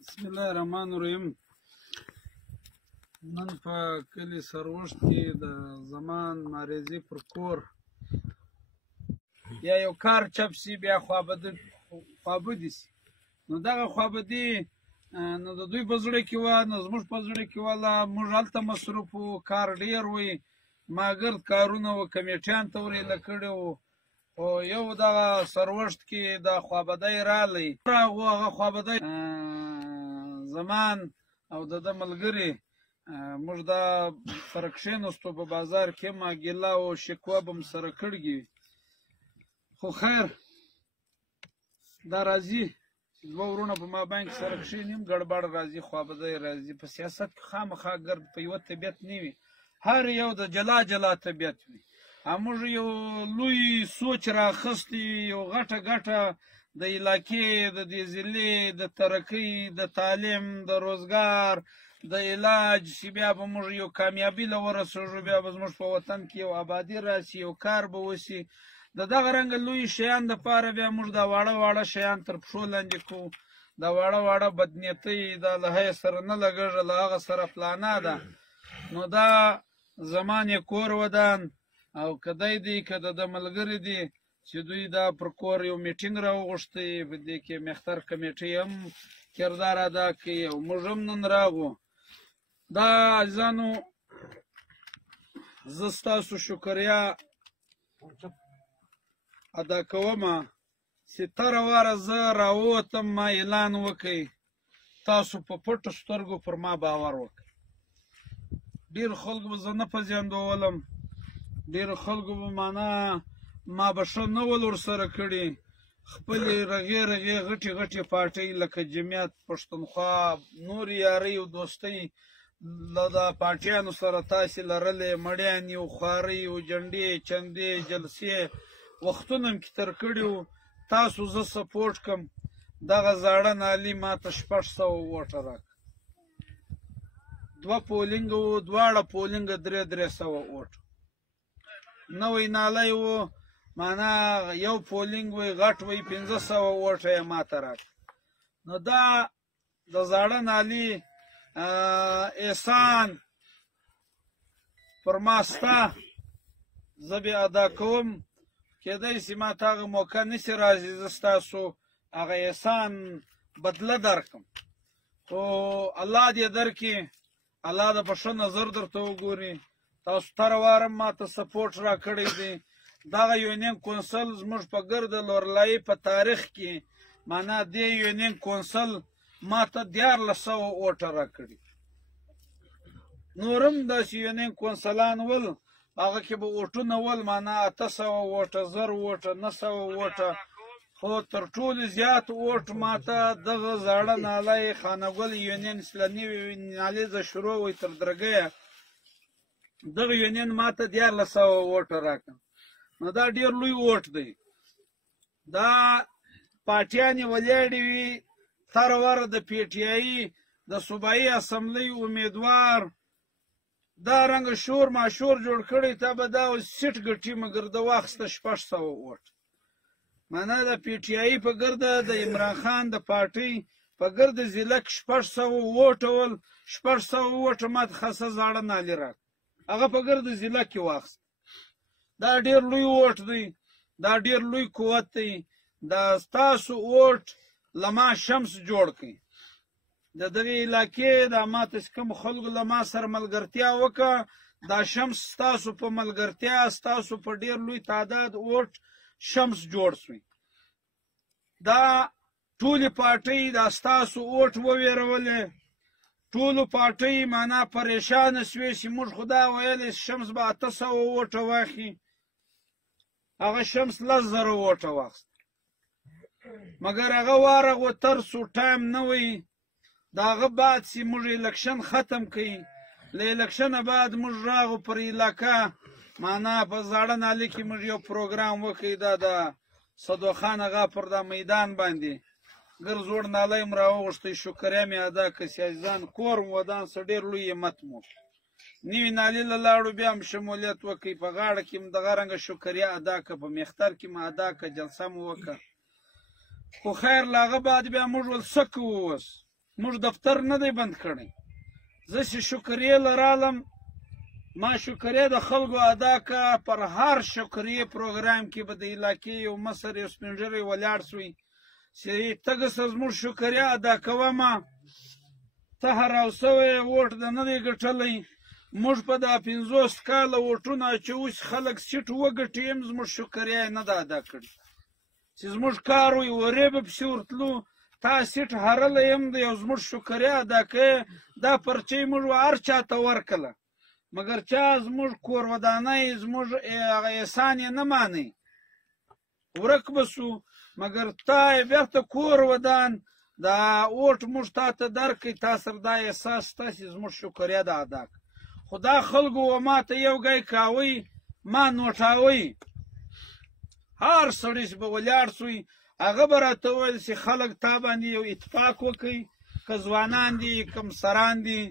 بسم الله الرحمن الرحیم. نن په کلي سروشت کې د زمان ماریزي پر کور یا یو کار چپ سي بیا خوابدي سي. نو دغه خوابدي نو د دوی په زړه کې وه، نو زموږ په زړه کې وله. موږ هلته مصروف وو، کار ډېر وی، ما ګرد کارونه وو، کمیټیان ته ورېله کړي وو. خو یو دغه سروشت کې د خوابدی راغلی، هغه خوابدی زمان او د ده ملګري موږ دا سره کښېناستو په بازار کې، ما ګیله او شکوه به م سره کړي. خو خیر دا راځي چې دوه ورونه په مابین کې سره کښېني، ګډبډ راځي، خوابدی راځي. په سیاست کې خامخا ګرد په یوه طبیعت نه وي، هر یو د جلا جلا طبیعت وي. موږ یو لوی سوچ راخستی، یو غټه ګټه د علاقې د دې ضلعې د ترقۍ، د تعلیم، د روزګار، د علاج، چې بیا به موږ یو کامیابي له ورسېږو، بیا به زموږ په وطن کې یو ابادي راشي، یو کار به وشي. د دغه رنګه لوی شیان دپاره بیا موږ دا واړه واړه شیان تر پښو لاندې کوو. دا واړه واړه بدنیتۍ دا له هغې سره نه لګېږي، له هغه سره پلانه ده. نو دا زمان یې کور ودان او که دی دی که د ده ملګري دي چې دوی دا پر کور یو میټینګ راوغوښتی، په دې کې مختر کمیټۍ هم کردار ادا کوي او موږ هم نن راغو. دا عزیزانو زه ستاسو شکریا ادا کوم چې تره واره زه راووتم، ما اعلان وکړئ، تاسو په پټو سترګو پر ما باور وکړئ. ډېرو خلکو به زه نه پېژندولم، ډېرو خلکو به معنا ما به ښه نه ول ورسره کړي. خپلې رغې رغې غټې غټې پارټۍ لکه جمعیت، پښتونخوا، نورې یارۍ او دوستۍ له دا پارټیانو سره تاسې لرلې، مړیانې او خوارۍ او جنډې چندې جلسې وختونه م کې تېر کړي وو. تاسو زه سپورټ کړم، دغه زاړه نالي ما ته 600 ووټه راکړه. 2 پولینګه وو، دواړه پولینګه 300 ووټه. نوی نالی وو، معنا یو پولینګ وی غټ وی 500 ووټه یې ما ته راکړه. نو دا د زاړه نالي احسان پر ما ستا، زه بې ادا کوم. کیدای شي ما ته هغه موقع نشي راځي زه ستاسو هغه احسان بدله درکړم، خو الله دې درکړي، الله د په ښه نظر درته وګوري. تاسو تر واره ما ته سپورټ راکړی دی. دغه یونین کونسل زموږ په ګرد لورلایي په تاریخ کې، معنا دې یونین کونسل ما ته 1400 ووټه راکړي. نور هم داسې یونین کونسلان ول، هغه کې به ووټونه ول، معنا 800 ووټه، 1000 ووټه، 900 ووټه. خو تر ټولو زیات ووټ ما ته دغه زاړه نالی خانهګل یونین اسلامي نالي زه شروع وی تر درګیه، دغه یونین ما ته 1400 ووټه راکړه. نو دا ډېر لوی ووټ دی. دا پارټیانې ولاړې وي، تر وره د پی ټي آی د صوبایي اسمبلۍ امیدوار دا رنګه شور ماشور جوړ کړی، تا به دا سیټ ګټي، مګر د واخسته 600 ووټ. معنا د پی ټي آی په ګرده د عمران خان د پارټۍ په ګرده ضلع کې 600 ووټه ول. 600 ووټه ما ته خاصه زاړه نالي راکړه، هغه په ګرده ضلع کې واخست. دا ډېر لوی ووټ دی، دا ډېر لوی قوت دی. دا ستاسو ووټ له ما شمس جوړ کړئ. د دغې علاقې دا ما ته چې کوم خلکو له ما سره ملګرتیا وکړه، دا شمس ستاسو په ملګرتیا، ستاسو په ډېر لوی تعداد ووټ شمس جوړ شوی. دا ټولې پارټۍ دا ستاسو ووټ وویرولې، ټولو پارټۍ معنا پریشانه شوې چې موږ خو دا ویلې شمس به 800 ووټه واخلي، هغه شمس 10,000 ووټه واخیست. مګر هغه وارغو ترسو ټایم نه وی، د هغه بعد چې موږ الکشن ختم کړي، له الکشنه بعد موږ راغو پر علاقه، معنا په زاړه نالي کې موږ یو پروګرام وکړی، دا د صدوخان هغه پر دا میدان باندې ګر زوړ نالی م راوغوښتی، شکریا مې ادا کړه چې عزیزان کور م ودان څه ډېر لوی همت مو. نوي نالي له لاړو بیا هم شمولیت وکړئ، په غاړه کې م دغه رنګه شکریا ادا کړه، په مختر کې م ادا کړه، جلسه مو وکړه. خو خیر له هغه بعد بیا موږ ول څه کوو اوس موږ دفتر نه دی بند کړی زه چې شکریې له رالم ما شکریې د خلکو ادا که پر هر شکریې پروګرام کې به د علاقې یو مشر یو سپین ږیری ولاړ سوی چې ته ګسه زموږ شکریه ادا کومه ته هراو سوی ووټ د نه دی ګټلی موږ په دا 50 کاله ووټونه چې اوس خلک سیټ وګټي یم زموږ شکریه یې نه ده ادا کړې چې زموږ کار وي ورې به پسې ورتلو تا سیټ هرلی یم د یو زموږ شکریه ادا کوې دا پرچۍ موږ هر چا ته ورکړله مګر چا زموږ کور ودانۍ زموږ هغه احسان یې نه مانی ورک به سو مګر تا یې بېرته کور ودان دا ووټ موږ تا ته درکړئ تا سره دا احساس شته چې زموږ شکریه ده ادا کړه خو دا خلکو و ما ته یو ګی کاوی ما نوټاوی هر سړی چې به ولاړ سوی هغه به راته وویل چې خلک تا باندې یو اتفاق وکړي که ځوانان دي که مشران دي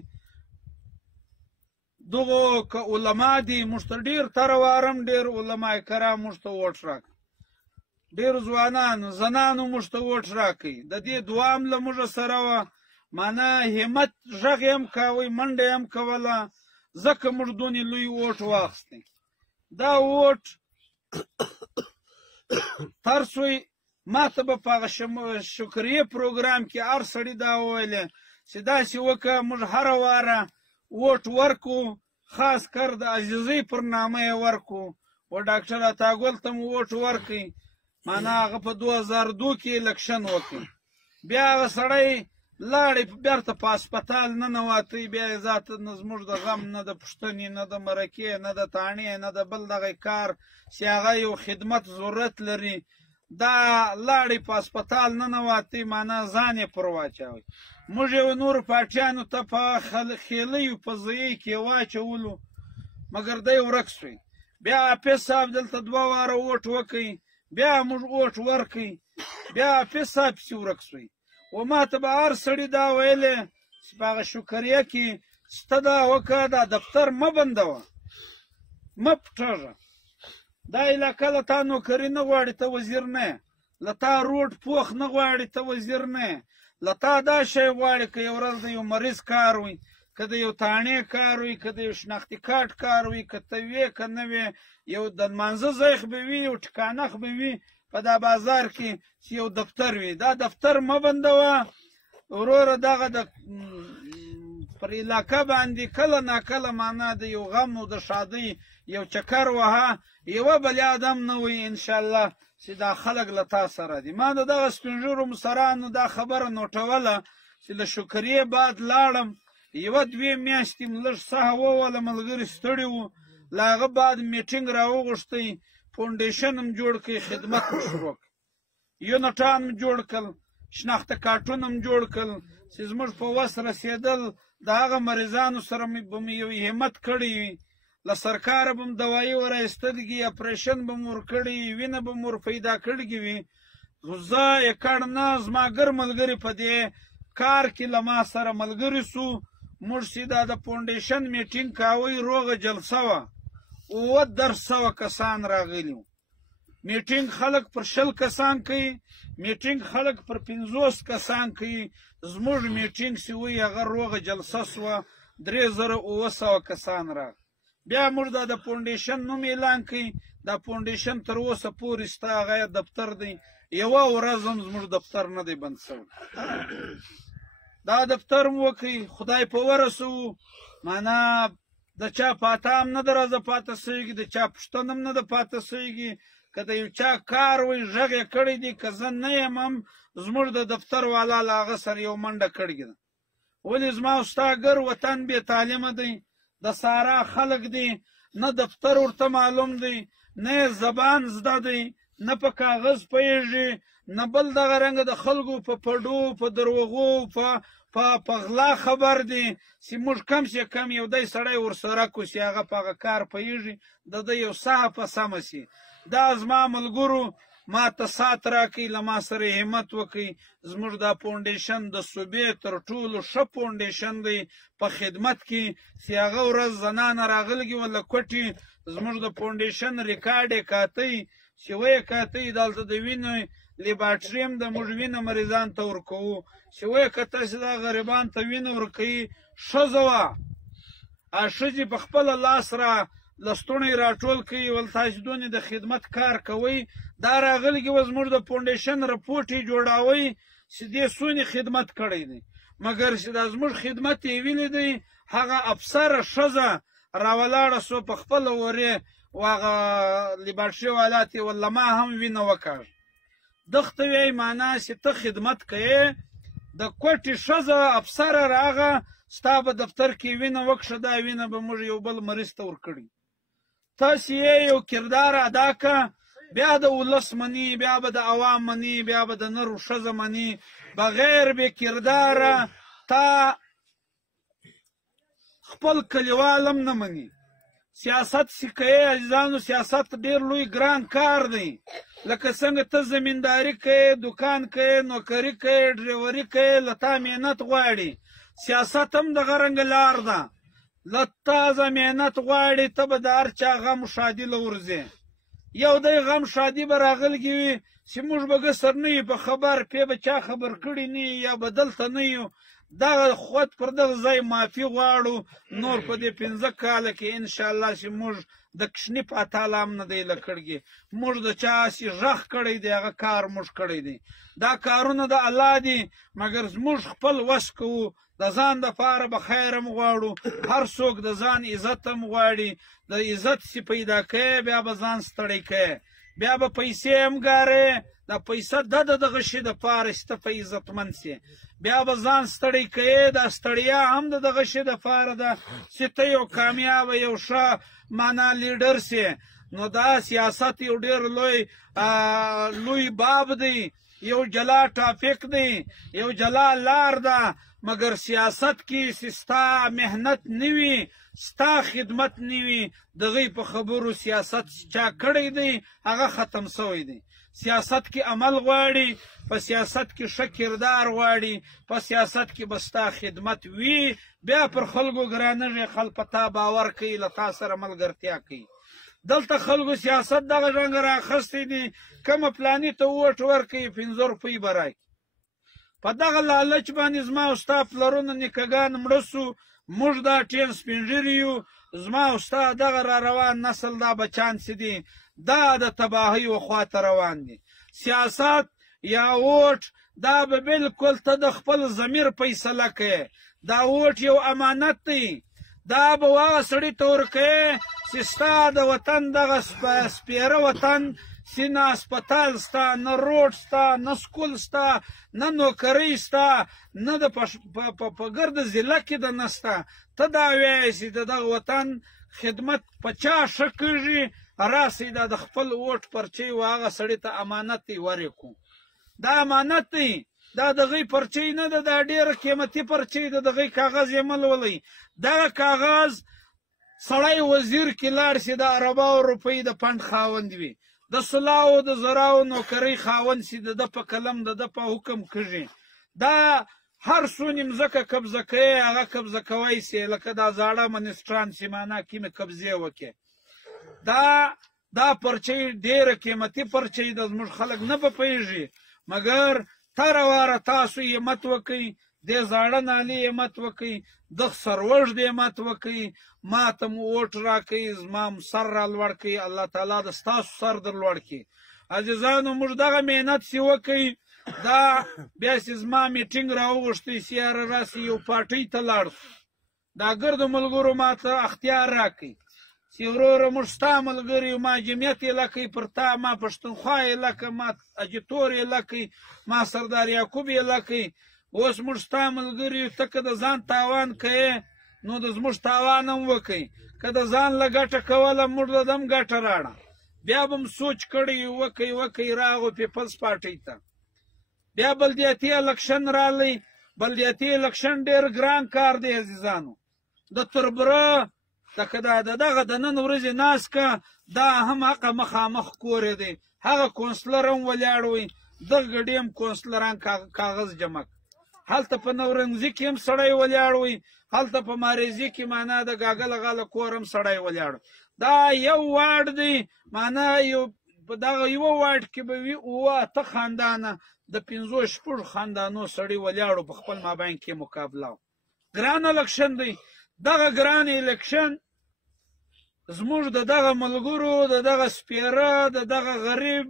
دغو که علما دي موږ ته ډېر تروارم ډېر علما کرام موږ ته ووټ راکړي ډېرو ځوانانو زنانو موږ ته ووټ راکړي د دې دعا هم له موږ سره وه معنا همت غږ یې هم کاوی منډه یې هم کوله ځکه موږ دونې لوی ووټ واخیستی دا ووټ تر سوی ما ته به په هغه شکریې پروګرام کې هر سړي دا وویلې چې داسې وکړه موږ هره واره ووټ ورکو خاص کر د عزیزۍ پر نامه یې ورکو و ډاکټر عطاګل ته مو ووټ ورکړئ معنا هغه په 2002 کې الکشن وکړي بیا هغه سړی لاړې بیرته په هسپتال ننوتی بیا یې ذاته نه زموږ د غم نه د پوښتنې نه د مرکې نه د تاڼې نه د بل دغه کار چې هغه یو خدمت ضرورت لري دا لاړې په هسپتال ننوتی معنا ځان یې پر واچوئ موږ یو نورو پاټیانو ته په خیلیو په ځایي کې واچولو مګر دی ورک سوی بیا حافظ صاحب دلته 2 واره ووټ وکړئ بیا موږ ووټ ورکړئ بیا حافظ صاحب پسې ورک سوی و ما ته به هر سړي دا ویلې چې په هغه شکریه کې چې ته دا وکړه دا دفتر مه بندوه مه پټېږه دا علاقه له تا نوکري نه غواړي ته وزیر نه یې له تا روډ پوخ نه غواړي ته وزیر نه یې له تا دا شی غواړي که یو ورځ د یو مریض کار وي که د یو تاڼې کار وي که د یو شناختي کارت کار وي که ته وې که نه وې یو د لمانځه ځای به وي یو ټکانه به وي په دا بازار کې چې یو دفتر وي دا دفتر مه بندوه وروره دغه د پر علاقه باندې کله ناکله معنا د یو غم او د شادۍ یو چکر وهه یوه بلې آدم نه وي انشاءالله چې دا خلک له تا سره دي ما د دغه سپین ږیرو مشرانو دا خبره نوټوله چې له شکریې بعد لاړم 1-2 میاشتې م لږ سهه ووله ملګري ستړي وو له هغه بعد میټینګ راوغوښتی فونډیشن هم جوړ کړئ خدمت م شروع کړ یونټان م جوړ کړل شناخته کارټونه م جوړ کړل چې زموږ په وس رسېدل د هغه مریضانو سره به مې یو همت کړی وي له سرکاره به م دوایي ورایستلګي اپریشن به م ورکړي وینه به م ور پیدا کړګي وي خو زه یې کړ نه زما ګر ملګري په دې کار کې له ما سره ملګري سو موږ چې دا د فونډیشن میټینګ کاوی روغه جلسه وه 700 کسان راغلي وو میټینګ خلک پر 20 کسان کوي میټینګ خلک پر 50 کسان کوي زموږ میټینګ چې وی هغه روغه جلسه سوه 3700 کسان راغلي بیا موږ دا د فونډیشن نوم اعلان کړي دا فونډیشن تر اوسه پورې ستا هغه دفتر دی یوه ورځ هم زموږ دفتر نه دی بند شوی دا دفتر مو وکړي خدای په ورسوو معنا د چا پاته هم نه ده راځه پاته سویږي د چا پوښتنه هم نه ده پاته سویږي که د یو چا کار وي غږ یې کړی دی که زه نه یم هم زموږ د دفتر والا له هغه سره یو منډه کړې ده ولې زما او ستا ګر وطن بې تعلیمه دی د سارا خلک دی نه دفتر ورته معلوم دی نه یې زبان زده دی نه په کاغذ پوهېږي نه بل دغه رنګه د خلکو په پډو په دروغو په غلا خبر دی چې موږ کم چې کم یو دی سړی ورسره کو چې هغه په هغه کار پوهېږي د ده یو ساه په سمه سي دا زما ملګرو ما ته سات راکړئ له ما سره همت وکړئ زموږ دا فونډیشن د صوبې تر ټولو ښه فونډیشن دی په خدمت کې چې هغه ورځ زنانه راغلګي وه له کوټې زموږ د فونډیشن ریکارډ یې کاتی چې ویې کاتی دلته د وینې لیبارټري هم د موږ وینه مریضانو ته ورکوو چې وایي که تاسې دا غریبانو ته وینه ورکوي ښځه وه ښځې په خپله لاس را لستوڼی راټول کوي ول تاسې دونې د خدمت کار کوئ دا راغلي وه زموږ د فونډیشن رپورټ یې جوړوئ چې دې څونې خدمت کړی دی مګر چې دا زموږ خدمت یې ویلی دی هغه افسره ښځه راولاړه سو په خپله ورې و هغه لیبارټري والا ته یې له ما هم وینه وکړ دغه ته وایي معنا چې ته خدمت کوې د کوټې ښځه افسره راغه ستا په دفتر کې وینه وکړه دا وینه به موږ یو بل مریض ته ورکړي تاسې یې یو کردار ادا که بیا د ولس مني بیا به د عوام مني بیا به د نر و ښځه مني بغیر بې کرداره تا خپل کلیوال هم نه مني سیاست چې کوې عزیزانو سیاست ډېر لوی ګران کار دی لکه څنګه ته زمینداري کوې دوکان کوې نوکري کوې ډریوري کوې له تا محنت غواړي سیاست هم دغه رنګه لار ده له تازه محنت غواړي ته به د هر چا غم شادي له ورځې یو دی غم شادي به راغلي وي چې موږ به ګسر نه یو په خبر پې به چا خبر کړي نه یا به دلته نه یو دغه خود پر دغه ځای معافي غواړو نور په دې 15 کاله کې انشاءالله چې موږ د کشني پاتاله هم نه دی لکړږي موږ د چا چې غږ کړی دی هغه کار موږ کړی دی دا کارونه د الله دي مګر موږ خپل وس کوو د ځان دپاره به خیر هم غواړو هر څوک د ځان عزت هم غواړي د عزت چې پیدا کوې بیا به ځان ستړی کوې بیا به پیسې هم ګارې دا پیسه د دغه شي دپاره چې ته په عزتمند سې بیا به ځان ستړی کوې دا ستړیا هم د دغه شي دپاره ده چې ته یو کامیابه یو ښه معنا لیډر سې نو دا سیاست یو ډېر لوی باب دی یو جلا ټاپک دی یو جلا لار ده مګر سیاست کې چې ستا محنت نه وي ستا خدمت نه وي د هغوی په خبرو سیاست چا کړی دی هغه ختم سوی دی سیاست کې عمل غواړي په سیاست کې ښه کردار غواړي په سیاست کې به ستا خدمت وي بیا پر خلکو ګرانېږي خلک په تا باور کوي له تا سره ملګرتیا کوي دلته خلکو سیاست دغه رنګه رااخیستی دی کومه پلاني ته ووټ ورکوي 15 روپۍ به راکړي په دغه لالچ باندې زما او ستا پلرونه نیکهګان مړه سو موږ دا ټیم سپین ږیري یو زما او ستا دغه را روان نسل دا بچان چې دي دا د تباهیو خواته روان دي سیاست یا ووټ دا به بالکل ته د خپل ضمیر فیصله کوې دا ووټ یو امانت دی دا به هغه سړي ته ورکوې چې ستا د وطن دغه سپېره وطن چې نه هسپتال ستا نه روډ ستا نه سکول ستا نه نوکرۍ ستا نه د په ګرده ضلع کې د نه ستا ته دا وایې چې د دغه وطن خدمت په چا ښه کېږي راسئ دا د خپل ووټ پرچۍ و هغه سړي ته امانت دی ورکړو دا امانت دی دا د هغوی پرچۍ نه ده دا ډېره قیمتي پرچۍ ده د هغوی کاغذ یې مه لولئ دغه کاغذ سړی وزیر کې لاړ شي د ارباو روپۍ د فنډ خاوند وي د سلاو د زراو نوکرۍ خاوند شي د ده په قلم د ده په حکم کږي دا هر څونې مځکه قبضه کوي هغه قبضه کوی سي لکه دا زاړه منسټران چې معنا کیمې قبضې وکړي دا پرچۍ ډېره قیمتي پرچۍ ده زموږ خلک نه به پوهېږي مګر تره واره تاسو همت وکئ دې زاړه نالې همت وکئ دغه سروژد همت وکئ ما ته مو ووټ راکئ زما سر را لوړ کئ الله تعالی د ستاسو سر در لوړ کړي عزیزانو موږ دغه محنت چې وکئ دا بیا چې زما میټینګ راوغوښتی چې یاره راسې یو پارټۍ ته لاړ شو دا ګردو ملګرو ما ته اختیار راکئ چې وروره موږ ستا ملګري یو ما جمعیت یې لکئ پر تا ما پښتونخوا یې لکه ما اجیتور یې لکئ ما سردار یعقوب یې لکئ اوس موږ ستا ملګري یو ته که د ځان تاوان کوې نو د زموږ تاوان هم وکئ که د ځان له ګټه کوله موږ له دم ګټه راړه بیا به م سوچ کړی وکئ راغو پیپلز پارټۍ ته بیا بلدیاتي الکشن رالی بلدیاتي الکشن ډېر ګران کار دی عزیزانو د تربره لکه دغه د نن ورځې ناست که دا هم حقه مخامخ کور دی هغه کونسلر هم ولاړ وي دغه ګډې هم کونسلران کاغذ جمع هلته په نورنګزي کې هم سړی ولاړ وي هلته په ماریزي کې معنا د ګاګله غاله کور هم سړی ولاړ دا یو واډ دی معنا یو په دغه یوه واټ کې به وي 7 خاندانه د 5-6 خاندانو سړي ولاړو په خپل مابین کې مقابله وه. ګران الکشن دی. دغه ګران الکشن زموږ د دغه ملګرو د دغه سپیره د دغه غریب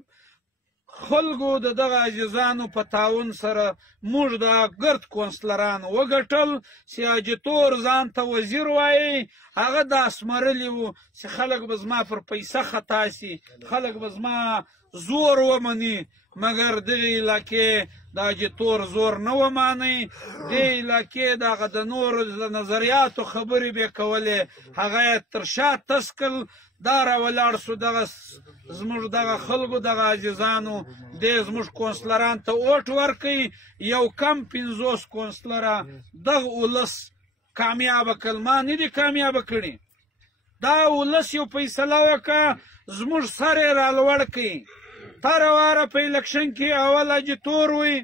خلکو د دغه عزیزانو په تعاون سره موږ د ګرد کونسلرانو وګټل چې حاجي تور ځان ته وزیر وایي. هغه دا اسمرلي وو چې خلک به زما پر پیسه خطا سي، خلک به زما زور ومني، مګر دغه علاقې د حاجي تور زور نه وماني. دې علاقې دغه د نورو د نظریاتو خبرې به کولې، هغه یې تر شا تسکل. دا راولاړ سو دغه زموږ دغه خلکو دغه عزیزانو دې زموږ کونسلران ته اوټ ورکوي. یو کم 50 کونسلره دغه ولس کامیابه کړل، ما نه دي کامیابه کړي. دا ولس یو فیصله وکړه، زموږ سر یې رالوړ کړي. تره واره په الکشن کې اول حاجي تور وي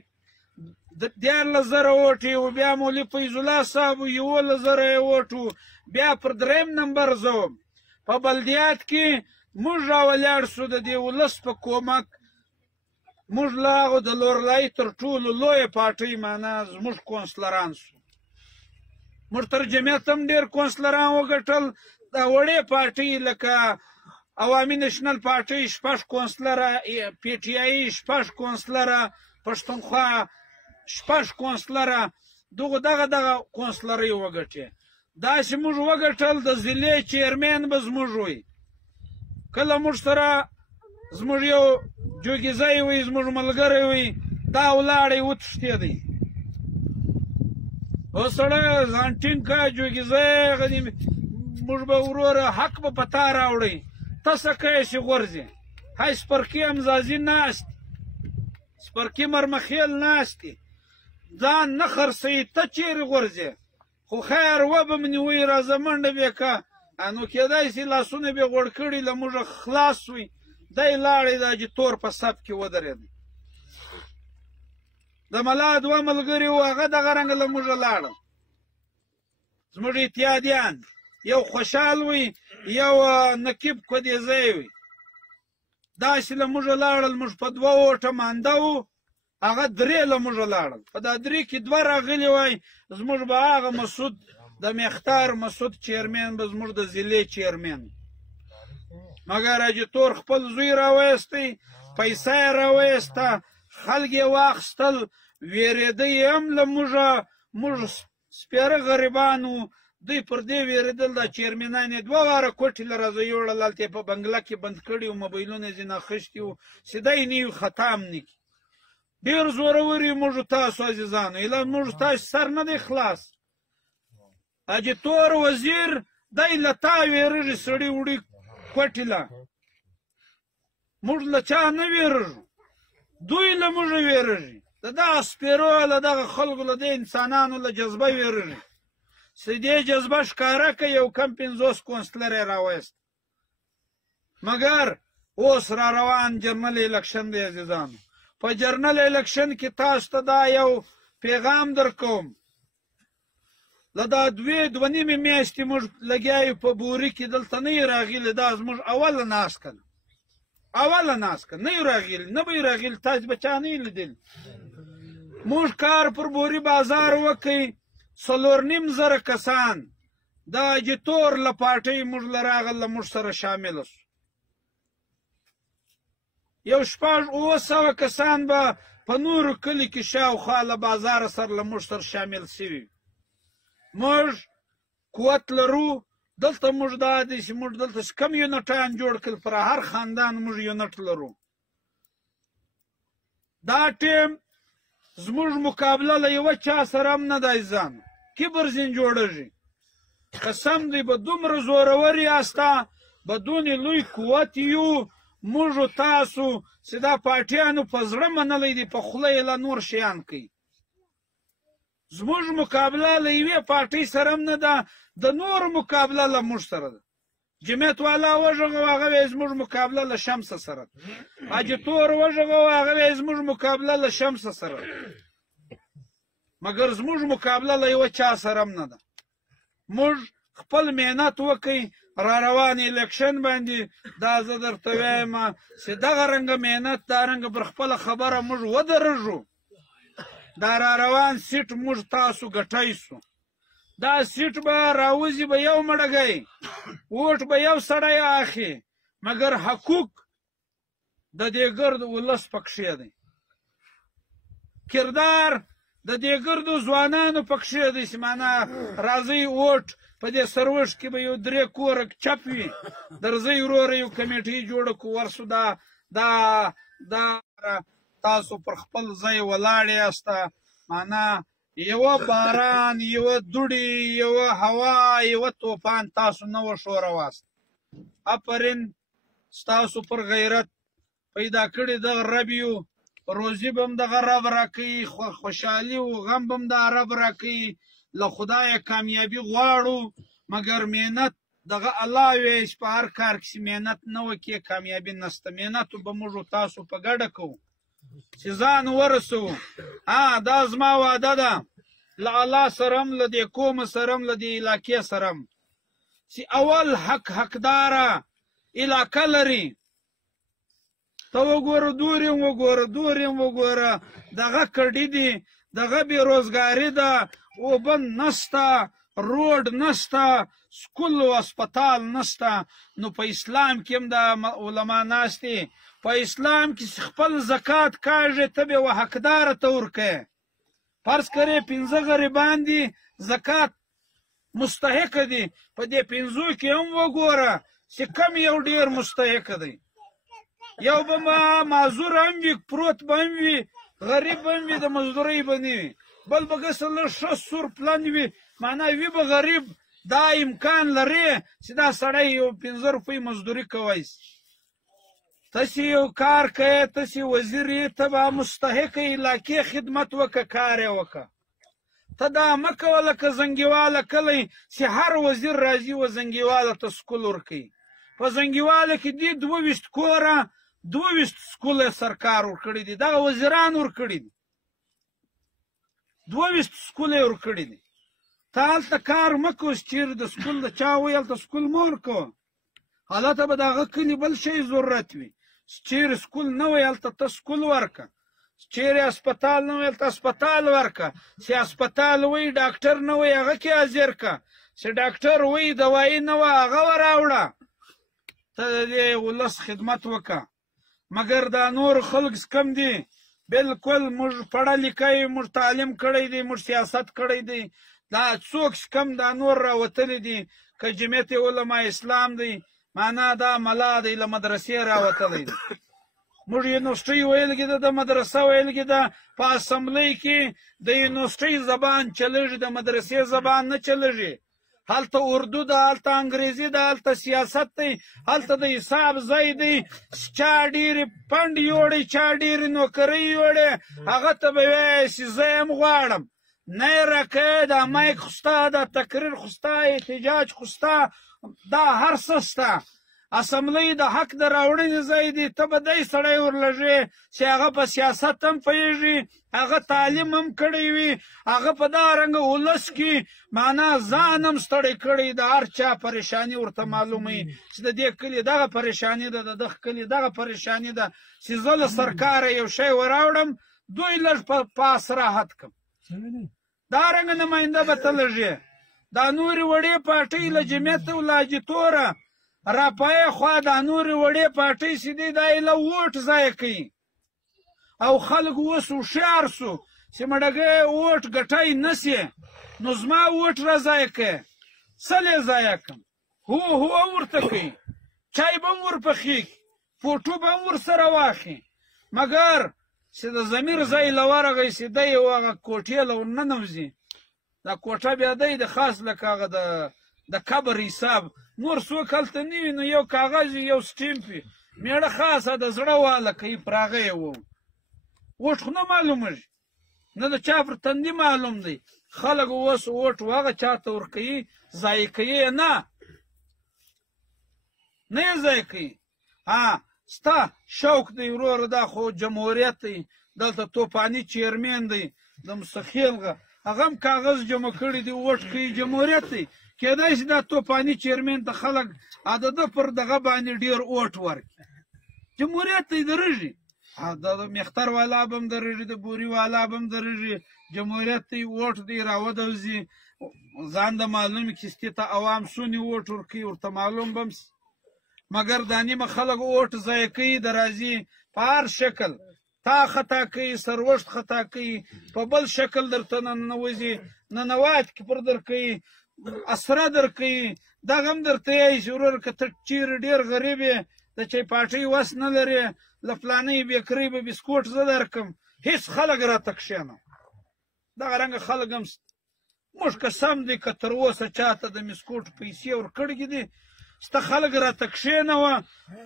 14,000 ووټې و، بیا مولوي فیض الله صاحب 11,000 یې ووټ و، بیا پر 3 نمبر زه وم. په بلدیات کې موږ راولاړ سو د دې ولس په کومک. موږ له هغو د لورلایي تر ټولو لویه پارټۍ معنا زموږ کونسلران سو. موږ تر جمعیت هم ډېر کونسلران وګټل. دا وړې پارټۍ لکه عوامي نشنل پارټۍ 6 کونسلره، پی ټي آی 6 کونسلره، پښتونخوا 6 کونسلره، دغه کونسلرۍ وګټې. داسې موږ وګټل د ضلع چیرمین به زموږ وي. کله موږ سره زموږ یو جوګیزی وي، زموږ ملګری وي، دا ولاړی وتښتېدی. او سړی ځان ټینګ کړه جوګیزی غني موږ به وروره حق به په تا راوړئ. ته څه کوې چې غورځې؟ هی سپرکي امزازي ناست، سپرکي مرمخیل ناستې، ځان نه خرڅوي، ته چیرې غورځې؟ خو خیر وبه م نیوی راځه منډه بې که، نو کېدای شي لاسونه بې غوړ کړي له موږه خلاص سوی. دی لاړی د حاجي تور په صف کې ودرېدی. د ملا 2 ملګري وو، هغه دغه رنګه له موږه لاړل. زموږ اتحادیان یو خوشحال وي، یو نقیب کودیزی وي، داسې له موږه لاړل. موږ په 2 ووټه مانده وو، هغه 3 له موږه لاړل. په دا 3 کې 2 راغلي وای. زموږ به هغه مسعود د مختار مسعود چیرمین به زموږ د ضلع چیرمین. مګر حاجي تور خپل زوی راویستی، پیسه یې راویسته، خلک یې واخیستل، وېرېده هم له موږه. موږ سپېره غریبانو، دوی پر دې وېرېدل دا چیرمینان یې 2 واره کوټې له راځه یوړل، هلته یې په بنګله کې بند کړي وو، موبایلونه یې ځینې اخیستي وو چې دی نه وي خطا هم نه کړي. ډېر زورور یې موږ تاسو عزیزانو، اله موږ تاسو سر نه دی خلاص. حاجي تور وزیر دی له تا وېرېږي سړي وړي کوټې له. موږ له چا نه وېرېږو، دوی له موږه وېرېږي. د دغه سپېرو له دغه خلکو له دې انسانانو له جذبه وېرېږي. چې دې جذبه ښکاره کړه، یو کم 50 کونسلر یې راویست. مګر اوس را روان جرنل الکشن دی عزیزانو. په جرنل الکشن کې تاسو ته دا یو پیغام در کوم. له دا 2.5 میاشتې موږ لګیا یو په بوري کې، دلته نه یې راغلي. دا زموږ اوله ناسته ده، اوله ناسته نه یې راغلي، نه به یې راغلي، تاسو به چا نه یې لیدلي. موږ کار پر بوري بازار وکړئ. 4,500 کسان د حاجي تور له پارټۍ موږ له راغل، له موږ سره شامله سو. یو 600 کسان به په نورو کلي کې شاوخوا له بازاره سره له موږ سره شامل سوي. موږ قوت لرو. دلته موږ دا دی چې موږ دلته کم یونټان جوړ کړل، پر هر خاندان موږ یونټ لرو. دا ټیم زموږ مقابله له یوه چا سره هم نه دی. ځان کبر ځین جوړېږي. قسم دی به دومره زورور یاسته، به دونې لوی قوت یو موږ تاسو چې دا پارټیانو په زړه منلی دی، په خوله یې له نور شیان کوي. زموږ مقابله له یوې پارټۍ سره هم نه ده، د نورو مقابله له موږ سره ده. جمعیت والا وژغه، هغه وایي زموږ مقابله له شمس سره ده. حاجي تور وژغه، هغه وایي زموږ مقابله له شمس سره ده. مګر زموږ مقابله له یوه چا سره هم نه ده. موږ خپل محنت وکړئ، را روان الیکشن باندې دا زه درته وایم چې دغه رنګه محنت دا رنګه پر خپله خبره موږ ودرېږو دا را روان سیټ موږ تاسو ګټی سو دا سیټ به راوځي به یو مړګی ووټ به یو سړی اخلي مګر حقوق د دې ګرد ولس پکښې دی کردار د دې ګردو ځوانانو پکښې دی چې معنا راځئ ووټ په دې سروش کې به یو 3 کوره چپ وي درځئ وروره یو کمیټې جوړه کړو ورسو دا تاسو پر خپل ځای ولاړ یاسته معنا یوه باران یوه دوړې یوه هوا یوه طوفان تاسو نه وښوروast افرین ستاسو پر غیرت پیدا کړي دغه رب یو روزي به هم دغه رب راکوي خوشحالي او غم به هم د رب راکوي له خدایه کامیابي غواړو مګر محنت دغه الله وی چې په هر کار کې محنت نه وکړي کامیابي نشته محنت به موږ تاسو په ګډه کوو چې ځان ورسوو دا زما وعده ده له الله سره هم له دې قوم سره هم له دې علاقې سره هم چې اول حقداره علاقه لري ته وګوره دور یم وګوره دغه کډې دي دغه بېروزګاري ده اوبه نشته روډ نشته سکول او هسپتال نشته نو په اسلام کې هم د علما ناست دي په اسلام کې خپل زکات کاږي ته به یوه حقداره ته ورکوې فرض کړې 5 غریبان دي زکات مستحقه دي په دې 5 کې هم وګوره چې کم یو ډېر مستحقه دی یو به معذور هم وي پروت به هم وي غریب به هم وي د مزدورۍ به نه وي بل به ګسه لږ ښه سور پلن وي معنا وي به غریب دا امکان لري چې دا سړی یو 5 روپۍ مزدوري کوی تاسې یو کار کوې تاسې وزیر یې ته به مستحقه علاقې خدمت وکړه کار یې وکړه ته دا مه کوه لکه زنګیواله کلی چې هر وزیر راځي و زنګیواله ته سکول ورکوي په زنګیواله کې دي 22 کوره 22 سکوله سرکار ورکړي دي دغه وزیران ورکړي دي 22 سکوله یې ورکړي دي ته هلته کار مه کوه چې چېرې د سکول د چا وی هلته سکول مه ورکوه هلته به د هغه کلي بل شی ضرورت وي چیرې سکول نه وی هلته ته سکول ورکړه چیرې هسپتال نه وی هلته هسپتال ورکړه چې هسپتال وی ډاکټر نه وی هغه کې حاضر کړه چې ډاکټر وی دوایي نه وه هغه وراوړه ته د دې ولس خدمت وکړه مګر دا نور خلک کم دي بلکل موږ پړه لیکی موږ تعلیم کړی دی موږ سیاست کړی دی دا څوک کم دا نور راوتلی دي که جمعیت علما اسلام دی معنا دا ملا دی له مدرسې راوتلی دی موږ یونیورسټۍ ویل کېده د مدرسه ویل کېده په اسمبلۍ کې د یونیورسټۍ زبان چلېږي د مدرسې زبان نه چلېږي هلته اردو ده هلته انګریزي ده هلته سیاست دی هلته د حساب ځای دی چا ډېرې پنډ یوړی چا ډېرې نوکرۍ یوړې هغه ته به وایي چې زه یم غواړم نه یې راکوې دا مایک خو ستا دا تقریر خو ستا احتجاج خو ستا دا هر څه ستا اسمبلۍ د حق د راوړنې ځای دی ته به دی سړی ورلږې چې هغه په سیاست هم پوهېږي هغه تعلیم هم کړی وي هغه په دغه رنګه ولس کې معنا ځان هم ستړی کړی د هر چا پریشاني ورته معلومه وي چې د دې کلي دغه پریشاني ده د دغه کلي دغه پریشاني ده چې زه له سرکاره یو شی وراوړم دوی لږ په استراحت کړم دا رنګه نماینده به ته لږې دا نورې وړې پارټۍ له جمعیت او لاجتوره راپای خوا دا نورې وړې پارټۍ چې دی دا یې له ووټ ضایع کوي او خلک اوس هوښیار سو چې مړګی ووټ ګټی نه سي نو زما ووټ را ضایع کوې سل یې ضایع کړم هو ورته کوي چای به هم ورپخېږي فوټو به هم ورسره واخلي مګر چې د ضمیر ځای له ورغی چې دی یو هغه کوټې له ورننوځي دا کوټه بیا دی د خاص لکه هغه د قبر حساب نور څوک هلته نه وي نو یو کاغذ یو سټیمپ وي مېړه خاصه د زړه واله کوي پر هغه یې وو ووټ خو نه معلومېږي نه د چا پر تندي معلوم دی خلک اوس ووټ هغه چا ته ورکوي ضایع کوي یې نه یې ضایع کوي ستا شوق دی وروره دا خو جمهوریت دی دلته توپاني چیرمین دی د مستخیل هغه هم کاغذ جمع کړي دي ووټ کوي جمهوریت دی کېدای شي دا توپاني چیرمین ته خلک د ده پر دغه باندې ډېر اوټ ورکړي جمهوریت ته یې درېږي د مختر والا به هم درېږي د بوري والا به هم درېږي جمهوریت ته یې اوټ دی راودوځي ځان د معلوم کستې ته عوام څونې اوټ ورکوي ورته معلوم به هم سي مګر دا نیمه خلک اوټ ضایع کوي د راځي په هر شکل تا خطا کوي سروشت خطا کوي په بل شکل درته ننوځي ننوات کې پر درکوي اسره درکوي دغه هم درته یایي چې ورور که ته چیرې ډېر غریب یې د چای پاټۍ وس نه لرې له فلانۍ بیکرۍ به بسکوټ زه درکړم هېڅ خلک راته کښېنه دغه رنګه خلک هم موږ که سم دی که تر اوسه چاته د بسکوټ پیسې ورکړې دي سته خلک راته کښېنوه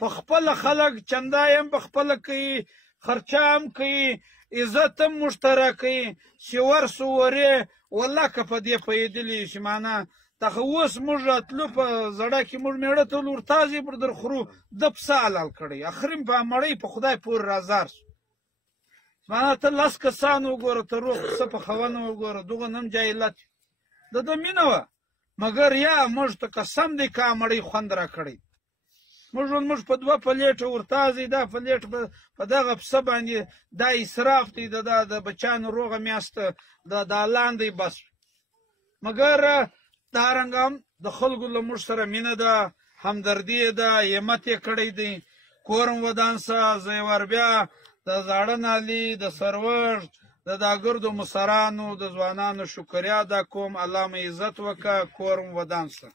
په خپله خلک چنده هم په خپله کوي خرچه هم کوي عزت هم موږ ته راکوي سور سورې والله که په دې پوهېدلي چې معنا دغه اوس موږ راتلو په زړه کې موږ مېړه ته ورتازې پر در خورو ده پسه حلال کړی اخرین په مړۍ په خدای پورې رازار شو معنا ته لس کسان وګوره ته روغ پسه پخونه وګوره دغه نن جاهلت د ده مینه وه مګر یا موږ ته قسم دی که مړۍ خوند را کړی موږ په دوه پلیټه ورتازې دا پلیټ په دغه پسه باندې دا اسراف دی د بچیانو روغه میاشته دا لاندې بس مګر دا رنګه هم د خلکو له موږ سره مینه ده همدردي یې ده همت یې کړی دی کورم ودانسه زیور بیا د زاړه نالي د سروژ د دا ګردو مصرانو د ځوانانو شکریا ادا کوم الله مې عزت وکړه کورم ودانسه